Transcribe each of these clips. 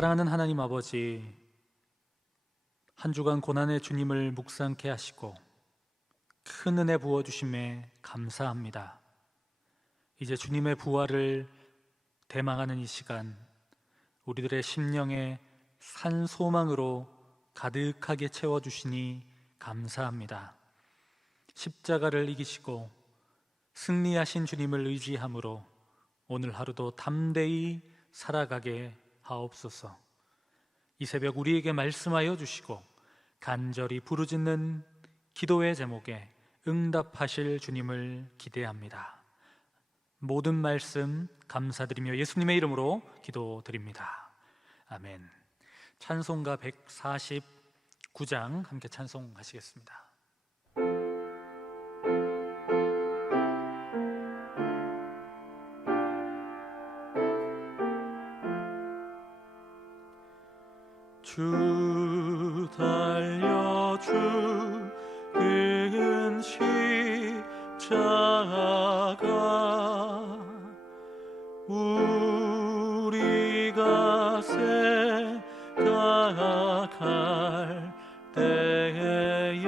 사랑하는 하나님 아버지, 한 주간 고난의 주님을 묵상케 하시고 큰 은혜 부어주심에 감사합니다. 이제 주님의 부활을 대망하는 이 시간, 우리들의 심령에 산 소망으로 가득하게 채워주시니 감사합니다. 십자가를 이기시고 승리하신 주님을 의지함으로 오늘 하루도 담대히 살아가게 하옵소서. 이 새벽 우리에게 말씀하여 주시고 간절히 부르짖는 기도의 제목에 응답하실 주님을 기대합니다. 모든 말씀 감사드리며 예수님의 이름으로 기도드립니다. 아멘. 찬송가 149장 함께 찬송하시겠습니다. 주 달려 죽은 십자가 우리가 생각할 때에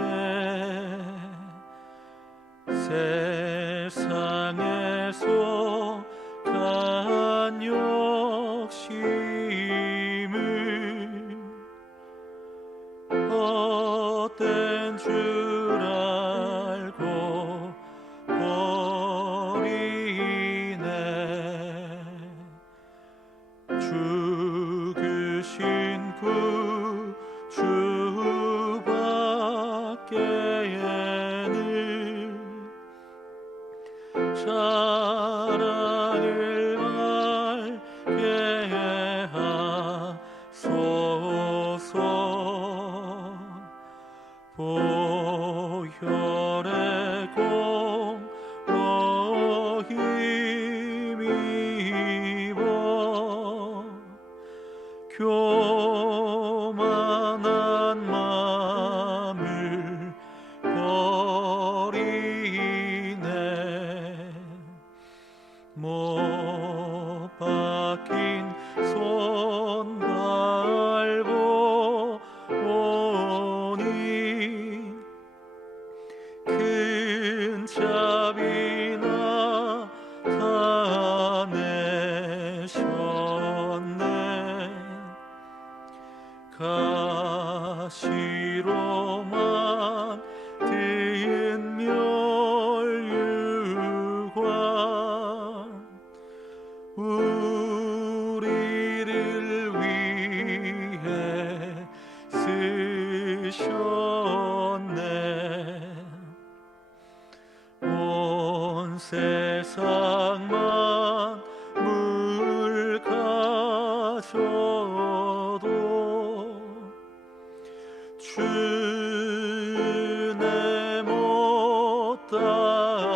세상에 속한 욕심을 헛된 줄 알고 버리네. 죽으신 구주밖에는 사랑을 알게 하소서. 보혈의 공로 힘입어 교만한 마음을 버리네. 못 박힌 손 밟고 오니 큰 자비 나타내셨네. 가시로만 든 멸류관 우리를 위해 쓰셨네. 온 세상 만물 가져도 주내 못 따라가겠네.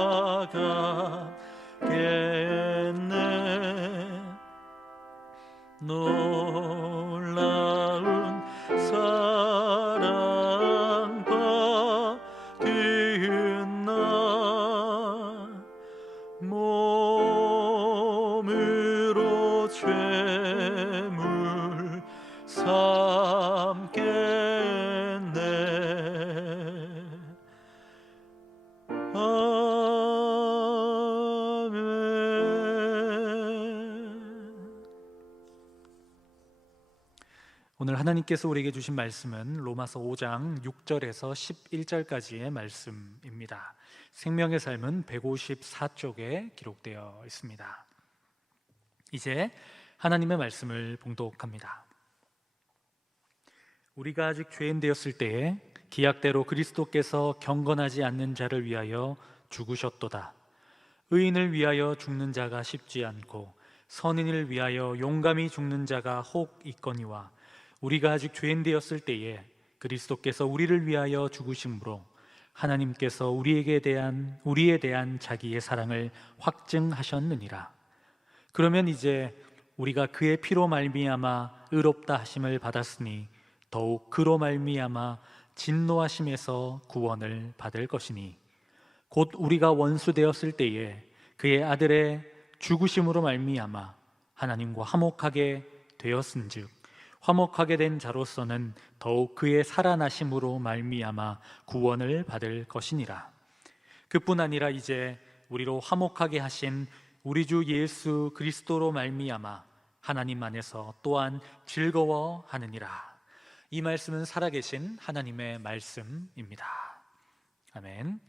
놀라운 사랑 받은 나 몸으로 죄물 삼겠네. 오늘 하나님께서 우리에게 주신 말씀은 로마서 5장 6절에서 11절까지의 말씀입니다. 생명의 삶은 154쪽에 기록되어 있습니다. 이제 하나님의 말씀을 봉독합니다. 우리가 아직 죄인 되었을 때에 기약대로 그리스도께서 경건하지 않는 자를 위하여 죽으셨도다. 의인을 위하여 죽는 자가 쉽지 않고 선인을 위하여 용감히 죽는 자가 혹 있거니와 우리가 아직 죄인 되었을 때에 그리스도께서 우리를 위하여 죽으심으로 하나님께서 우리에 대한 자기의 사랑을 확증하셨느니라. 그러면 이제 우리가 그의 피로 말미암아 의롭다 하심을 받았으니 더욱 그로 말미암아 진노하심에서 구원을 받을 것이니 곧 우리가 원수 되었을 때에 그의 아들의 죽으심으로 말미암아 하나님과 화목하게 되었은즉 화목하게 된 자로서는 더욱 그의 살아나심으로 말미암아 구원을 받을 것이니라. 그뿐 아니라 이제 우리로 화목하게 하신 우리 주 예수 그리스도로 말미암아 하나님 안에서 또한 즐거워하느니라. 이 말씀은 살아계신 하나님의 말씀입니다. 아멘.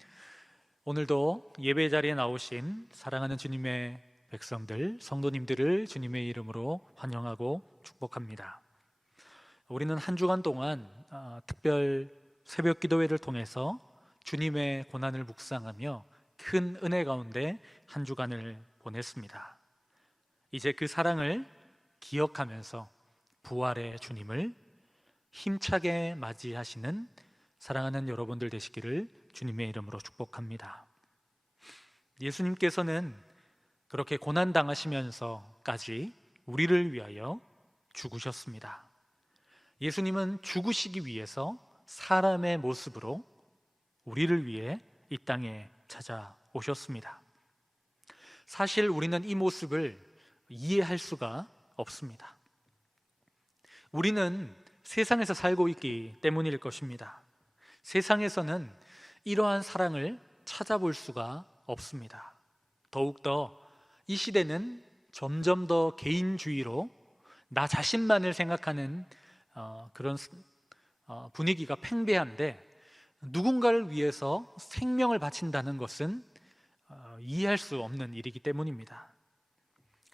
오늘도 예배 자리에 나오신 사랑하는 주님의 백성들, 성도님들을 주님의 이름으로 환영하고 축복합니다. 우리는 한 주간 동안 특별 새벽 기도회를 통해서 주님의 고난을 묵상하며 큰 은혜 가운데 한 주간을 보냈습니다. 이제 그 사랑을 기억하면서 부활의 주님을 힘차게 맞이하시는 사랑하는 여러분들 되시기를 주님의 이름으로 축복합니다. 예수님께서는 그렇게 고난당하시면서까지 우리를 위하여 죽으셨습니다. 예수님은 죽으시기 위해서 사람의 모습으로 우리를 위해 이 땅에 찾아오셨습니다. 사실 우리는 이 모습을 이해할 수가 없습니다. 우리는 세상에서 살고 있기 때문일 것입니다. 세상에서는 이러한 사랑을 찾아볼 수가 없습니다. 더욱더 이 시대는 점점 더 개인주의로 나 자신만을 생각하는 그런 분위기가 팽배한데, 누군가를 위해서 생명을 바친다는 것은 이해할 수 없는 일이기 때문입니다.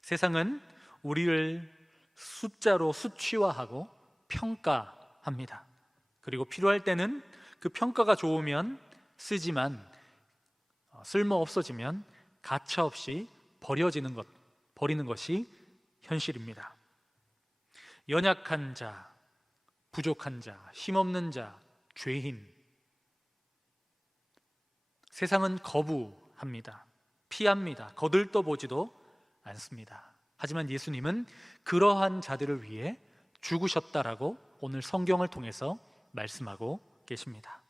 세상은 우리를 숫자로 수치화하고 평가합니다. 그리고 필요할 때는 그 평가가 좋으면 쓰지만 쓸모없어지면 가차없이 버리는 것이 현실입니다. 연약한 자, 부족한 자, 힘없는 자, 죄인, 세상은 거부합니다. 피합니다. 거들떠보지도 않습니다. 하지만 예수님은 그러한 자들을 위해 죽으셨다라고 오늘 성경을 통해서 말씀하고 계십니다.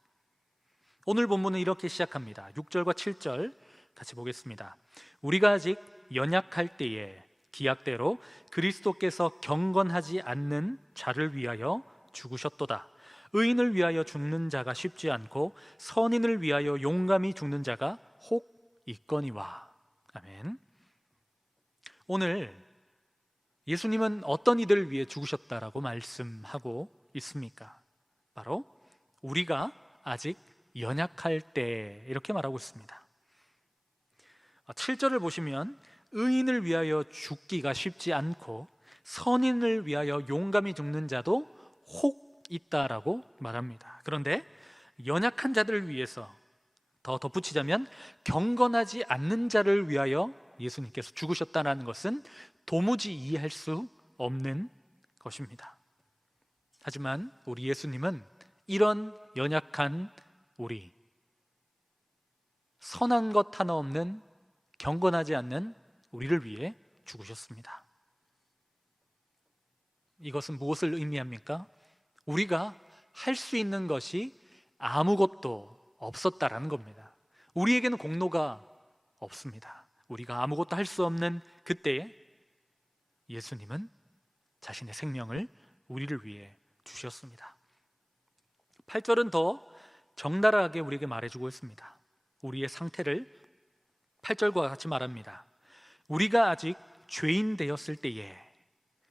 오늘 본문은 이렇게 시작합니다. 6절과 7절 같이 보겠습니다. 우리가 아직 연약할 때에 기약대로 그리스도께서 경건하지 않는 자를 위하여 죽으셨도다. 의인을 위하여 죽는 자가 쉽지 않고 선인을 위하여 용감히 죽는 자가 혹 있거니와. 아멘. 오늘 예수님은 어떤 이들을 위해 죽으셨다라고 말씀하고 있습니까? 바로 우리가 아직 연약할 때, 이렇게 말하고 있습니다. 7절을 보시면 의인을 위하여 죽기가 쉽지 않고 선인을 위하여 용감히 죽는 자도 혹 있다라고 말합니다. 그런데 연약한 자들을 위해서, 더 덧붙이자면 경건하지 않는 자를 위하여 예수님께서 죽으셨다는 것은 도무지 이해할 수 없는 것입니다. 하지만 우리 예수님은 이런 연약한 우리, 선한 것 하나 없는 경건하지 않는 우리를 위해 죽으셨습니다. 이것은 무엇을 의미합니까? 우리가 할 수 있는 것이 아무것도 없었다라는 겁니다. 우리에게는 공로가 없습니다. 우리가 아무것도 할 수 없는 그때에 예수님은 자신의 생명을 우리를 위해 주셨습니다. 8절은 더 적나라하게 우리에게 말해주고 있습니다. 우리의 상태를 8절과 같이 말합니다. 우리가 아직 죄인 되었을 때에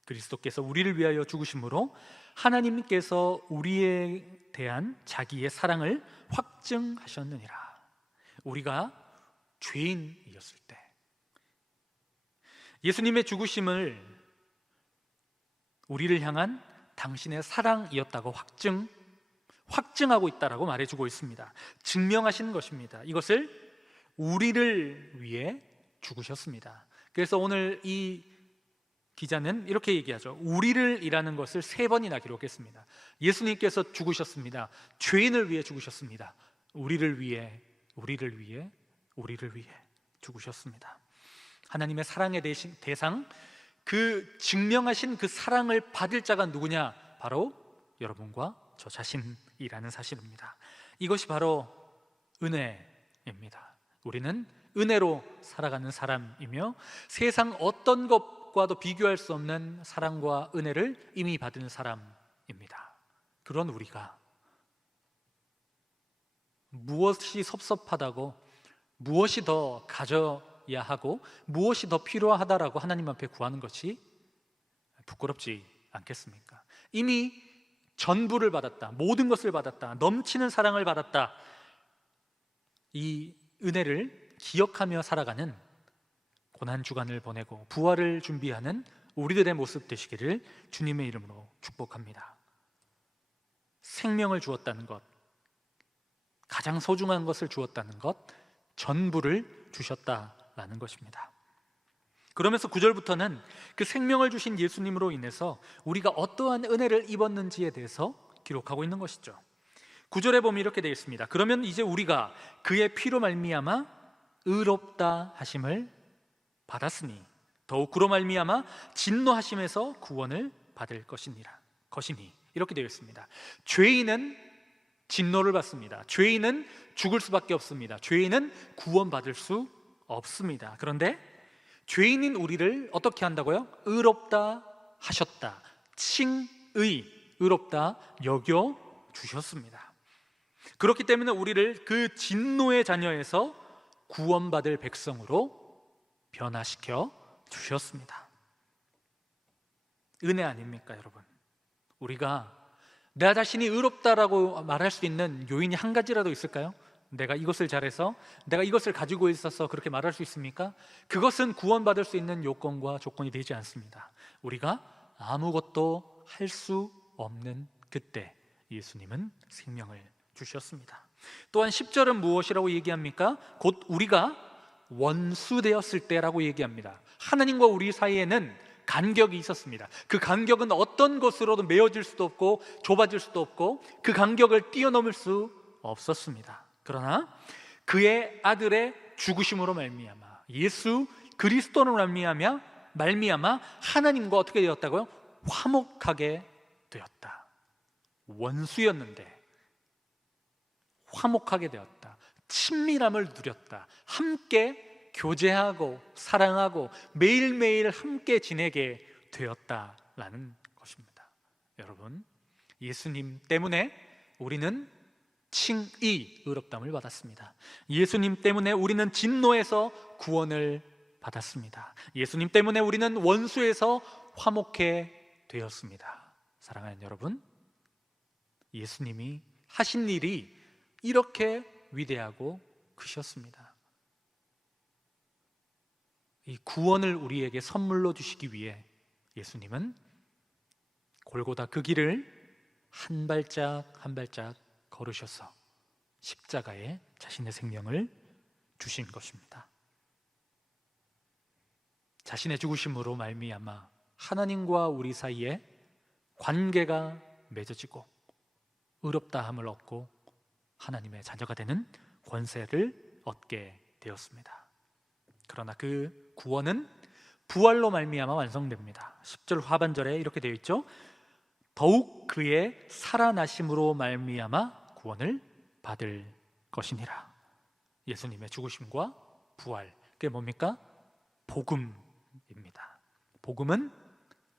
그리스도께서 우리를 위하여 죽으심으로 하나님께서 우리에 대한 자기의 사랑을 확증하셨느니라. 우리가 죄인이었을 때 예수님의 죽으심을 우리를 향한 당신의 사랑이었다고 확증하고 있다라고 말해주고 있습니다. 증명하시는 것입니다. 이것을 우리를 위해 죽으셨습니다. 그래서 오늘 이 기자는 이렇게 얘기하죠. 우리를 이라는 것을 3번이나 기록했습니다. 예수님께서 죽으셨습니다. 죄인을 위해 죽으셨습니다. 우리를 위해 죽으셨습니다. 하나님의 사랑의 대상, 그 증명하신 그 사랑을 받을 자가 누구냐? 바로 여러분과 저 자신이라는 사실입니다. 이것이 바로 은혜입니다. 우리는 은혜로 살아가는 사람이며 세상 어떤 것 것과도 비교할 수 없는 사랑과 은혜를 이미 받은 사람입니다. 그런 우리가 무엇이 섭섭하다고, 무엇이 더 가져야 하고, 무엇이 더 필요하다라고 하나님 앞에 구하는 것이 부끄럽지 않겠습니까? 이미 전부를 받았다, 모든 것을 받았다, 넘치는 사랑을 받았다, 이 은혜를 기억하며 살아가는 고난주간을 보내고 부활을 준비하는 우리들의 모습 되시기를 주님의 이름으로 축복합니다. 생명을 주었다는 것, 가장 소중한 것을 주었다는 것, 전부를 주셨다라는 것입니다. 그러면서 9절부터는 그 생명을 주신 예수님으로 인해서 우리가 어떠한 은혜를 입었는지에 대해서 기록하고 있는 것이죠. 9절에 보면 이렇게 되어 있습니다. 그러면 이제 우리가 그의 피로 말미암아 의롭다 하심을 받았으니 더욱 그로 말미암아 진노하심에서 구원을 받을 것이니 이렇게 되어 있습니다. 죄인은 진노를 받습니다. 죄인은 죽을 수밖에 없습니다. 죄인은 구원받을 수 없습니다. 그런데 죄인인 우리를 어떻게 한다고요? 의롭다 하셨다, 칭의, 의롭다 여겨 주셨습니다. 그렇기 때문에 우리를 그 진노의 자녀에서 구원받을 백성으로 변화시켜 주셨습니다. 은혜 아닙니까, 여러분? 우리가 내 자신이 의롭다라고 말할 수 있는 요인이 한 가지라도 있을까요? 내가 이것을 잘해서, 내가 이것을 가지고 있어서 그렇게 말할 수 있습니까? 그것은 구원받을 수 있는 요건과 조건이 되지 않습니다. 우리가 아무것도 할 수 없는 그때 예수님은 생명을 주셨습니다. 또한 10절은 무엇이라고 얘기합니까? 곧 우리가 원수 되었을 때라고 얘기합니다. 하나님과 우리 사이에는 간격이 있었습니다. 그 간격은 어떤 것으로도 메어질 수도 없고 좁아질 수도 없고 그 간격을 뛰어넘을 수 없었습니다. 그러나 그의 아들의 죽으심으로 말미암아, 예수 그리스도로 말미암아 하나님과 어떻게 되었다고요? 화목하게 되었다. 원수였는데 화목하게 되었다. 친밀함을 누렸다. 함께 교제하고 사랑하고 매일매일 함께 지내게 되었다라는 것입니다. 여러분, 예수님 때문에 우리는 칭의, 의롭다함을 받았습니다. 예수님 때문에 우리는 진노에서 구원을 받았습니다. 예수님 때문에 우리는 원수에서 화목해 되었습니다. 사랑하는 여러분, 예수님이 하신 일이 이렇게 위대하고 크셨습니다. 이 구원을 우리에게 선물로 주시기 위해 예수님은 골고다 그 길을 한 발짝 한 발짝 걸으셔서 십자가에 자신의 생명을 주신 것입니다. 자신의 죽으심으로 말미암아 하나님과 우리 사이에 관계가 맺어지고 의롭다함을 얻고 하나님의 자녀가 되는 권세를 얻게 되었습니다. 그러나 그 구원은 부활로 말미암아 완성됩니다. 10절 하반절에 이렇게 되어 있죠. 더욱 그의 살아나심으로 말미암아 구원을 받을 것이니라. 예수님의 죽으심과 부활, 그게 뭡니까? 복음입니다. 복음은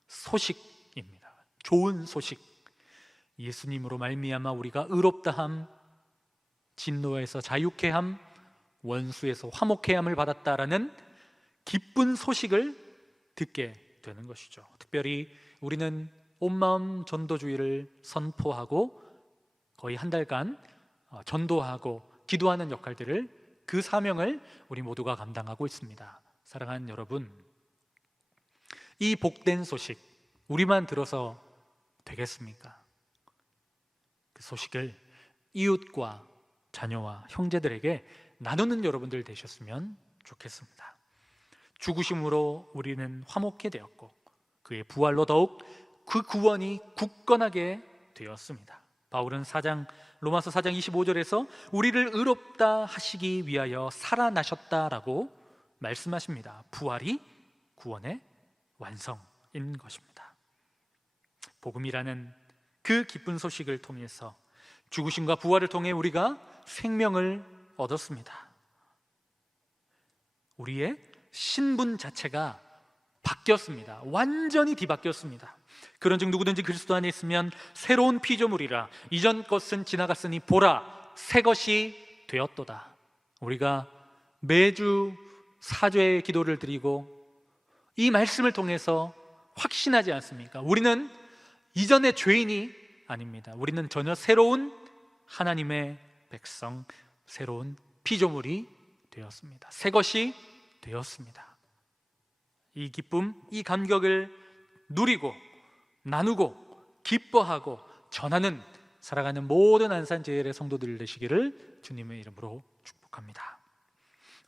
소식입니다. 좋은 소식. 예수님으로 말미암아 우리가 의롭다함, 진노에서 자유케함, 원수에서 화목케함을 받았다라는 기쁜 소식을 듣게 되는 것이죠. 특별히 우리는 온마음 전도주의를 선포하고 거의 한 달간 전도하고 기도하는 역할들을, 그 사명을 우리 모두가 감당하고 있습니다. 사랑하는 여러분, 이 복된 소식 우리만 들어서 되겠습니까? 그 소식을 이웃과 자녀와 형제들에게 나누는 여러분들 되셨으면 좋겠습니다. 죽으심으로 우리는 화목해 되었고 그의 부활로 더욱 그 구원이 굳건하게 되었습니다. 바울은 로마서 4장 25절에서 우리를 의롭다 하시기 위하여 살아나셨다라고 말씀하십니다. 부활이 구원의 완성인 것입니다. 복음이라는 그 기쁜 소식을 통해서 죽으심과 부활을 통해 우리가 생명을 얻었습니다. 우리의 신분 자체가 바뀌었습니다. 완전히 뒤바뀌었습니다. 그런즉 누구든지 그리스도 안에 있으면 새로운 피조물이라. 이전 것은 지나갔으니 보라, 새 것이 되었도다. 우리가 매주 사죄의 기도를 드리고 이 말씀을 통해서 확신하지 않습니까? 우리는 이전의 죄인이 아닙니다. 우리는 전혀 새로운 하나님의 백성, 새로운 피조물이 되었습니다. 새 것이 되었습니다. 이 기쁨, 이 감격을 누리고 나누고 기뻐하고 전하는 살아가는 모든 안산제일의 성도들 되시기를 주님의 이름으로 축복합니다.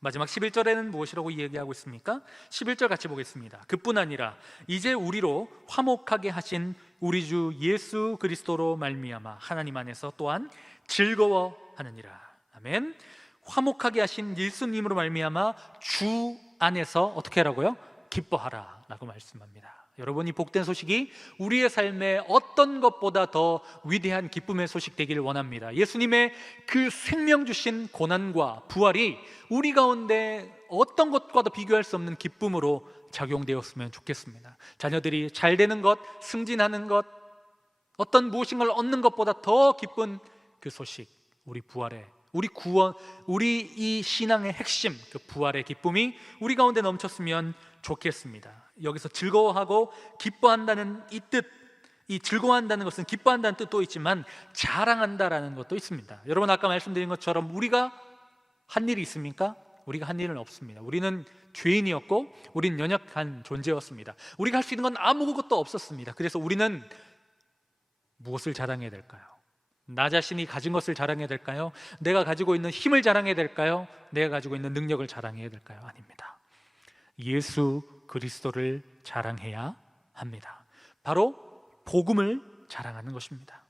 마지막 11절에는 무엇이라고 이야기하고 있습니까? 11절 같이 보겠습니다. 그뿐 아니라 이제 우리로 화목하게 하신 우리 주 예수 그리스도로 말미암아 하나님 안에서 또한 즐거워하느니라. 아멘. 화목하게 하신 예수님으로 말미암아 주 안에서 어떻게 하라고요? 기뻐하라 라고 말씀합니다. 여러분, 이 복된 소식이 우리의 삶에 어떤 것보다 더 위대한 기쁨의 소식 되기를 원합니다. 예수님의 그 생명 주신 고난과 부활이 우리 가운데 어떤 것과도 비교할 수 없는 기쁨으로 작용되었으면 좋겠습니다. 자녀들이 잘 되는 것, 승진하는 것, 어떤 무엇인가를 얻는 것보다 더 기쁜 그 소식, 우리 부활의, 우리 구원, 우리 이 신앙의 핵심, 그 부활의 기쁨이 우리 가운데 넘쳤으면 좋겠습니다. 여기서 즐거워하고 기뻐한다는 이 뜻, 이 즐거워한다는 것은 기뻐한다는 뜻도 있지만 자랑한다라는 것도 있습니다. 여러분, 아까 말씀드린 것처럼 우리가 한 일이 있습니까? 우리가 한 일은 없습니다. 우리는 죄인이었고 우리는 연약한 존재였습니다. 우리가 할 수 있는 건 아무것도 없었습니다. 그래서 우리는 무엇을 자랑해야 될까요? 나 자신이 가진 것을 자랑해야 될까요? 내가 가지고 있는 힘을 자랑해야 될까요? 내가 가지고 있는 능력을 자랑해야 될까요? 아닙니다. 예수 그리스도를 자랑해야 합니다. 바로 복음을 자랑하는 것입니다.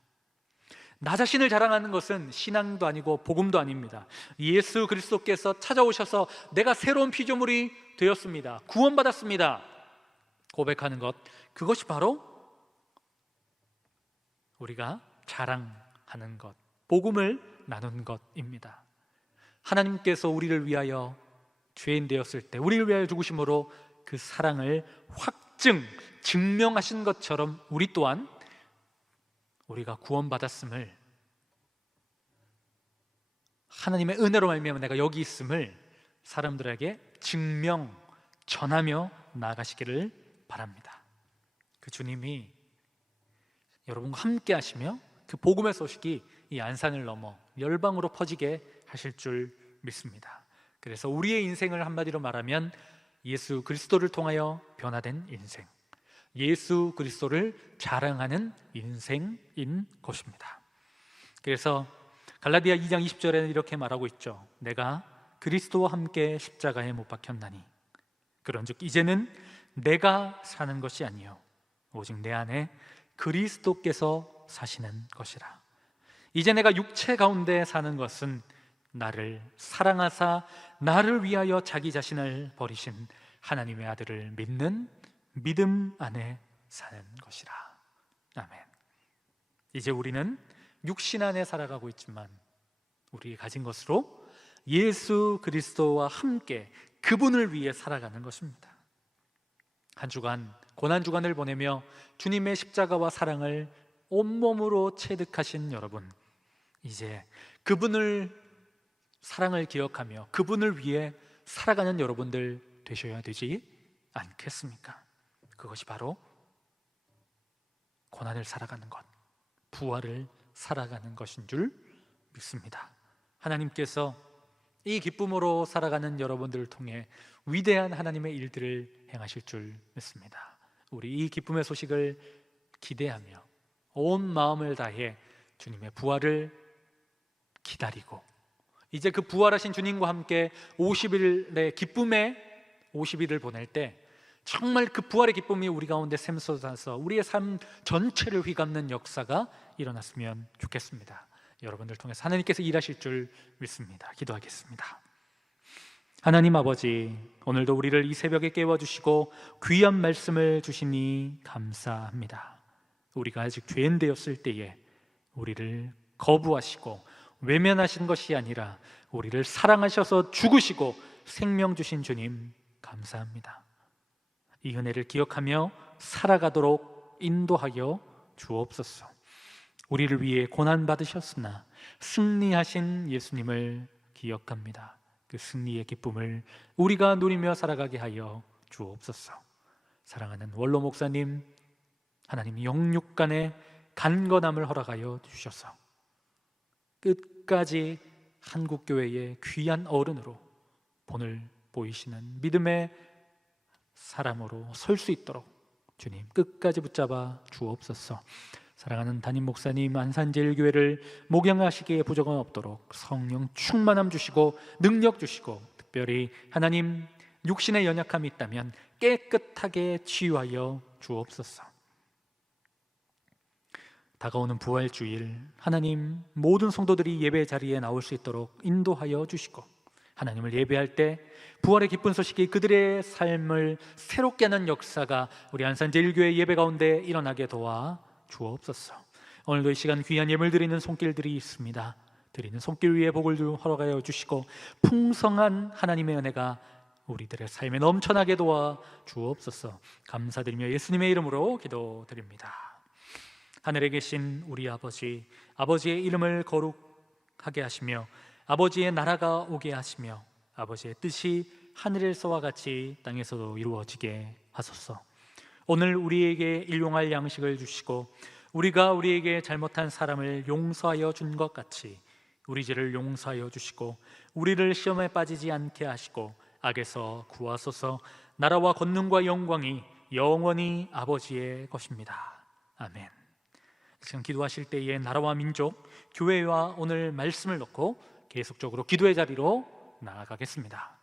나 자신을 자랑하는 것은 신앙도 아니고 복음도 아닙니다. 예수 그리스도께서 찾아오셔서 내가 새로운 피조물이 되었습니다, 구원받았습니다 고백하는 것, 그것이 바로 우리가 자랑하는 것, 복음을 나눈 것입니다. 하나님께서 우리를 위하여 죄인 되었을 때 우리를 위하여 죽으심으로 그 사랑을 증명하신 것처럼 우리 또한 우리가 구원받았음을, 하나님의 은혜로 말미암아 내가 여기 있음을 사람들에게 전하며 나아가시기를 바랍니다. 그 주님이 여러분과 함께 하시며 그 복음의 소식이 이 안산을 넘어 열방으로 퍼지게 하실 줄 믿습니다. 그래서 우리의 인생을 한마디로 말하면 예수 그리스도를 통하여 변화된 인생, 예수 그리스도를 자랑하는 인생인 것입니다. 그래서 갈라디아 2장 20절에는 이렇게 말하고 있죠. 내가 그리스도와 함께 십자가에 못 박혔나니 그런즉 이제는 내가 사는 것이 아니요 오직 내 안에 그리스도께서 사시는 것이라. 이제 내가 육체 가운데 사는 것은 나를 사랑하사 나를 위하여 자기 자신을 버리신 하나님의 아들을 믿는 믿음 안에 사는 것이라. 아멘. 이제 우리는 육신 안에 살아가고 있지만 우리 가진 것으로 예수 그리스도와 함께 그분을 위해 살아가는 것입니다. 한 주간 고난 주간을 보내며 주님의 십자가와 사랑을 온몸으로 체득하신 여러분, 이제 그분을 사랑을 기억하며 그분을 위해 살아가는 여러분들 되셔야 되지 않겠습니까? 그것이 바로 고난을 살아가는 것, 부활을 살아가는 것인 줄 믿습니다. 하나님께서 이 기쁨으로 살아가는 여러분들을 통해 위대한 하나님의 일들을 행하실 줄 믿습니다. 우리 이 기쁨의 소식을 기대하며 온 마음을 다해 주님의 부활을 기다리고 이제 그 부활하신 주님과 함께 50일의 기쁨의 50일을 보낼 때 정말 그 부활의 기쁨이 우리 가운데 샘솟아서 우리의 삶 전체를 휘감는 역사가 일어났으면 좋겠습니다. 여러분들 통해서 하나님께서 일하실 줄 믿습니다. 기도하겠습니다. 하나님 아버지, 오늘도 우리를 이 새벽에 깨워주시고 귀한 말씀을 주시니 감사합니다. 우리가 아직 죄인 되었을 때에 우리를 거부하시고 외면하신 것이 아니라 우리를 사랑하셔서 죽으시고 생명 주신 주님 감사합니다. 이 은혜를 기억하며 살아가도록 인도하여 주옵소서. 우리를 위해 고난받으셨으나 승리하신 예수님을 기억합니다. 그 승리의 기쁨을 우리가 누리며 살아가게 하여 주옵소서. 사랑하는 원로 목사님, 하나님 영육간의 간건함을 허락하여 주셔서 끝까지 한국교회의 귀한 어른으로 본을 보이시는 믿음의 사람으로 설 수 있도록 주님 끝까지 붙잡아 주옵소서. 사랑하는 담임 목사님, 안산제일교회를 목양하시기에 부족은 없도록 성령 충만함 주시고 능력 주시고, 특별히 하나님 육신의 연약함이 있다면 깨끗하게 치유하여 주옵소서. 다가오는 부활주일, 하나님 모든 성도들이 예배 자리에 나올 수 있도록 인도하여 주시고, 하나님을 예배할 때 부활의 기쁜 소식이 그들의 삶을 새롭게 하는 역사가 우리 안산제일교회 예배 가운데 일어나게 도와 주옵소서. 오늘도 이 시간 귀한 예물 드리는 손길들이 있습니다. 드리는 손길 위에 복을 허락하여 주시고 풍성한 하나님의 은혜가 우리들의 삶에 넘쳐나게 도와 주옵소서. 감사드리며 예수님의 이름으로 기도드립니다. 하늘에 계신 우리 아버지, 아버지의 이름을 거룩하게 하시며 아버지의 나라가 오게 하시며 아버지의 뜻이 하늘에서와 같이 땅에서도 이루어지게 하소서. 오늘 우리에게 일용할 양식을 주시고 우리가 우리에게 잘못한 사람을 용서하여 준 것 같이 우리 죄를 용서하여 주시고 우리를 시험에 빠지지 않게 하시고 악에서 구하소서. 나라와 권능과 영광이 영원히 아버지의 것입니다. 아멘. 지금 기도하실 때에 나라와 민족, 교회와 오늘 말씀을 놓고 계속적으로 기도의 자리로 나아가겠습니다.